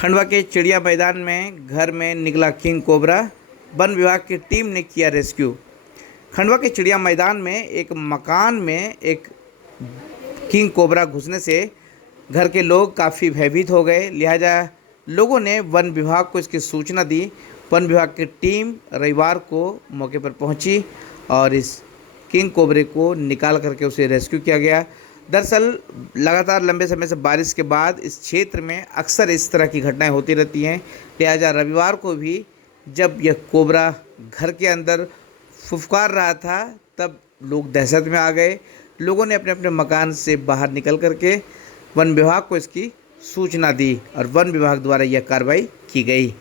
खंडवा के चिड़िया मैदान में घर में निकला किंग कोबरा, वन विभाग की टीम ने किया रेस्क्यू। खंडवा के चिड़िया मैदान में एक मकान में एक किंग कोबरा घुसने से घर के लोग काफ़ी भयभीत हो गए। लिहाजा लोगों ने वन विभाग को इसकी सूचना दी। वन विभाग की टीम रविवार को मौके पर पहुंची और इस किंग कोबरे को निकाल करके उसे रेस्क्यू किया गया। दरअसल लगातार लंबे समय से बारिश के बाद इस क्षेत्र में अक्सर इस तरह की घटनाएं होती रहती हैं। लिहाजा रविवार को भी जब यह कोबरा घर के अंदर फुफकार रहा था, तब लोग दहशत में आ गए। लोगों ने अपने अपने मकान से बाहर निकल करके वन विभाग को इसकी सूचना दी और वन विभाग द्वारा यह कार्रवाई की गई।